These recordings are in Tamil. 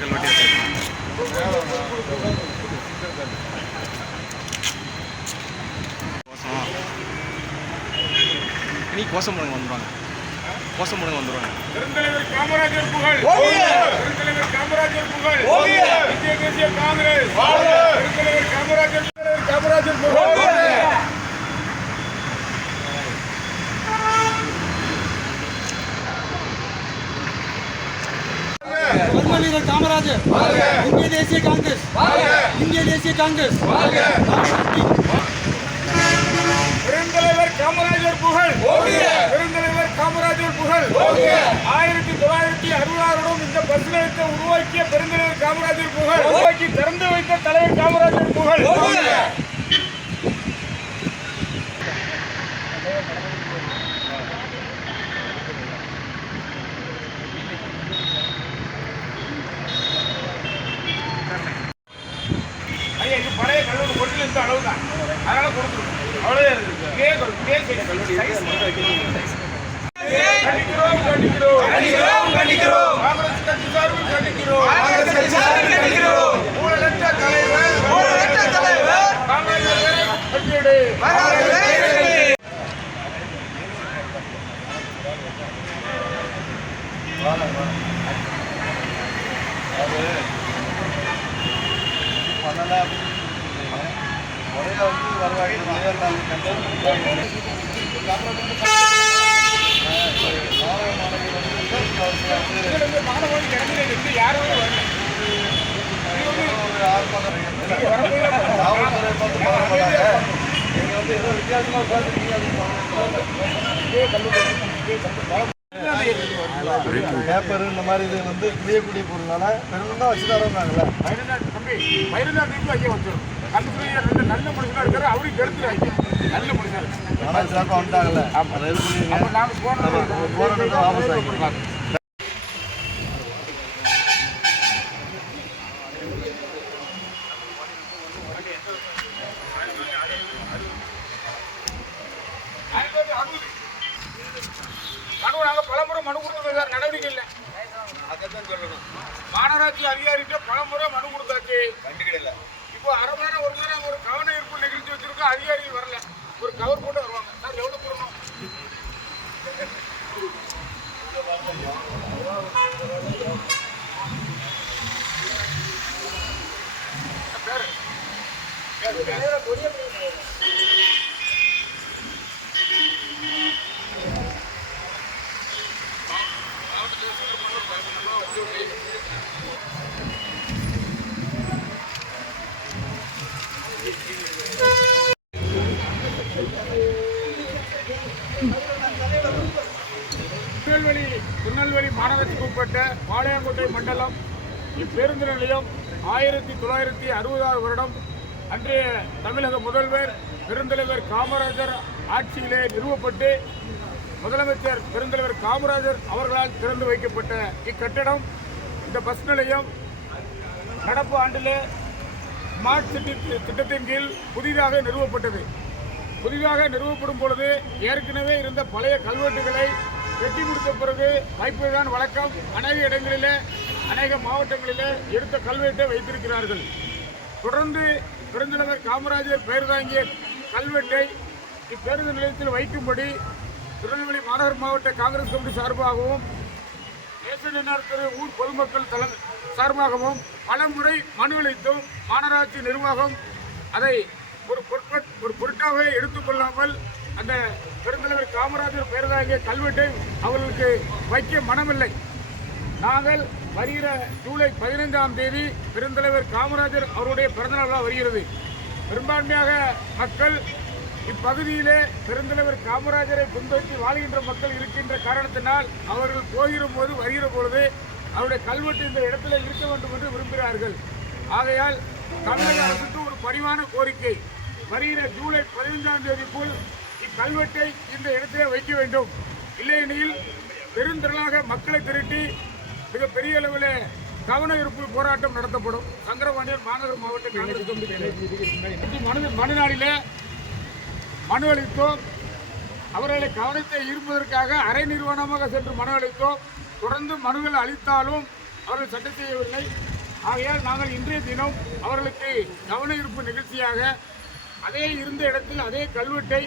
கல்வெட்டி வச்சிருக்காங்க. இனி கோஷம் போடுங்க வந்துடுவாங்க. கோஷம் போடுங்க வந்துடுவாங்க. பெருந்தலைவர் காமராஜர் புகழ். பெருந்தலைவர் காமராஜர் புகழ். இந்திய தேசிய காங்கிரஸ். பெருந்தலைவர் காமராஜர் புகழ். பெருந்தலைவர் காமராஜர், இந்திய தேசிய காங்கிரஸ், இந்திய தேசிய காங்கிரஸ். பெருந்தலைவர் காமராஜர் புகழ். பெருந்தலைவர் காமராஜர் புகழ். 1960 இந்த பஸ் நிலையத்தை உருவாக்கிய பெருந்தலைவர் காமராஜர் புகழ். உருவாக்கி திறந்து வைத்த தலைவர் காமராஜர் புகழ். இது பழைய கல்லூரி கொட்டில் இருந்த அளவு தான், அதனால கொடுத்துருக்கோம். அவ்வளோதான் கண்டிக்கிறோம். காங்கிரஸ் கட்சி சார்பில் கண்டிக்கிறோம். ஊழலற்ற தலைவர் காமராஜர் கட்சியோடு மாணவர்கள் கிடைக்கிறது யாரும் வரல. பேப்பர் இந்த மாதிரி இது வந்து கிளியக்கூடிய பொருளால பெருந்தா வச்சுதாரோங்காங்கல்ல. தம்பி மயிலாடுதுறைக்கு வைக்க வந்துடும். கல்லூரியில் 2 நல்ல மனுஷனா இருக்காரு, அவருக்கு எடுத்து வைக்க நல்ல மனுஷன். ஆனால் சார்பாக வந்துட்டாங்கல்ல, அதை இது பண்ணுவீங்க. நாங்கள் போராட்டத்தை வாபஸ் ஆகிக்கலாம். நாங்கள் பலமுறை மனு கொடுத்துருக்கோம் சார், நடவடிக்கை இல்லை. அதான் சொல்லணும். மாநகராட்சி அதிகாரிகிட்ட பலமுறை மனு கொடுத்தாச்சு, கண்டுக்கிடல. இப்போ அரை மணி நேரம் 1 மணி நேரம் ஒரு கவன ஈர்ப்பு நிகழ்ச்சி வச்சிருக்கோம், அதிகாரிகள் வரல. ஒரு கவர் போட்டு வருவாங்க சார். எவ்வளோ போடணும்? திருநெல்வேலி மாநகராட்சிக்கு உட்பட்ட பாளையங்கோட்டை மண்டலம் இப்பேருந்து நிலையம் 1960 வருடம் அன்றைய தமிழக முதல்வர் பெருந்தலைவர் காமராஜர் ஆட்சியிலே நிறுவப்பட்டு முதலமைச்சர் பெருந்தலைவர் காமராஜர் அவர்களால் திறந்து வைக்கப்பட்ட இக்கட்டடம், இந்த பஸ் நிலையம் நடப்பு ஆண்டிலே ஸ்மார்ட் சிட்டி திட்டத்தின் கீழ் புதிதாக நிறுவப்பட்டது. புதிதாக நிறுவப்படும் பொழுது ஏற்கனவே இருந்த பழைய கல்வெட்டுகளை வெட்டி முடித்த பிறகு வைப்பதுதான் வழக்கம். அநேக இடங்களிலே, அநேக மாவட்டங்களிலே எடுத்த கல்வெட்டை வைத்திருக்கிறார்கள். தொடர்ந்து பெருந்தலைவர் காமராஜர் பெயர் தாங்கிய கல்வெட்டை இப்பேருந்து நிலையத்தில் வைக்கும்படி திருநெல்வேலி மாநகர் மாவட்ட காங்கிரஸ் கமிட்டி சார்பாகவும் தேசிய ஊர் பொதுமக்கள் சார்பாகவும் பல முறை மனு அளித்தும் மாநகராட்சி நிர்வாகம் அதை ஒரு பொருட்டாக எடுத்துக்கொள்ளாமல் அந்த பெருந்தலைவர் காமராஜர் பெயர் தாங்கிய கல்வெட்டை அவர்களுக்கு வைக்க மனமில்லை. நாங்கள் வருகிற ஜூலை 15ஆம் தேதி பெருந்தலைவர் காமராஜர் அவருடைய பிறந்தநாளாக வருகிறது. பெரும்பான்மையாக மக்கள் இப்பகுதியிலே பெருந்தலைவர் காமராஜரை பின்பற்றி வாழ்கின்ற மக்கள் இருக்கின்ற காரணத்தினால் அவர்கள் போகிற போது வருகிற பொழுது அவருடைய கல்வெட்டு இந்த இடத்துல இருக்க வேண்டும் என்று விரும்புகிறார்கள். ஆகையால் தமிழக அரசுக்கு ஒரு பணிவான கோரிக்கை, வருகிற ஜூலை 15ஆம் தேதிக்குள் இக்கல்வெட்டை இந்த இடத்திலே வைக்க வேண்டும். இல்லையெனில் பெருந்திரளாக மக்களை திரட்டி மிகப்பெரிய அளவில் கவன ஈர்ப்பு போராட்டம் நடத்தப்படும். சங்கரபாண்டியன் மாநகர் மாவட்ட காங்கிரஸ் கமிட்டி மனுநாளிலே மனு அளித்தோம். அவர்களை கவனத்தை ஈர்ப்பதற்காக அரை நிறுவனமாக சென்று மனு அளித்தோம். தொடர்ந்து மனுகள் அளித்தாலும் அவர்கள் சட்டை செய்யவில்லை. ஆகையால் நாங்கள் இன்றைய தினம் அவர்களுக்கு கவன ஈர்ப்பு நிகழ்ச்சியாக அதே இருந்த இடத்தில் அதே கல்வெட்டை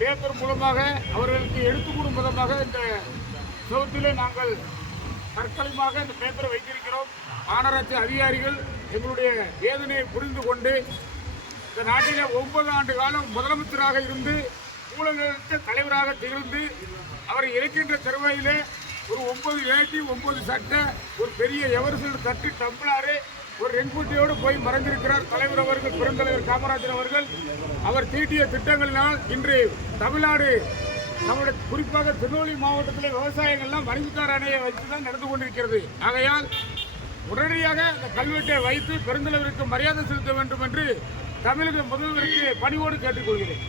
பேப்பர் மூலமாக அவர்களுக்கு எடுத்துக் கூடும் விதமாக இந்த சுவத்திலே நாங்கள் தற்காலிகமாக இந்த பேப்பரை வைத்திருக்கிறோம். மாநகராட்சி அதிகாரிகள் எங்களுடைய வேதனையை புரிந்து கொண்டு இந்த நாட்டிலே 9 ஆண்டு காலம் முதலமைச்சராக இருந்து ஊழலற்ற தலைவராக திகழ்ந்து அவர் இருக்கின்ற தருவாயிலே ஒரு 9 வேட்டி 9 சட்டை ஒரு பெரிய எவர்சில் தட்டு டம்ளரு ஒரு ரெங்குட்டியோடு போய் மறைந்திருக்கிறார் தலைவர் அவர்கள், பெருந்தலைவர் காமராஜர் அவர்கள். அவர் தீட்டிய திட்டங்களினால் இன்று தமிழ்நாடு நம்முடைய குறிப்பாக திருநெல்வேலி மாவட்டத்திலே விவசாயங்கள்லாம் மணிமுத்தாறு அணையை வைத்து தான் நடந்து கொண்டிருக்கிறது. ஆகையால் உடனடியாக இந்த கல்வெட்டை வைத்து பெருந்தலைவருக்கு மரியாதை செலுத்த வேண்டும் என்று தமிழக முதல்வருக்கு பணிவோடு கேட்டுக்கொள்கிறேன்.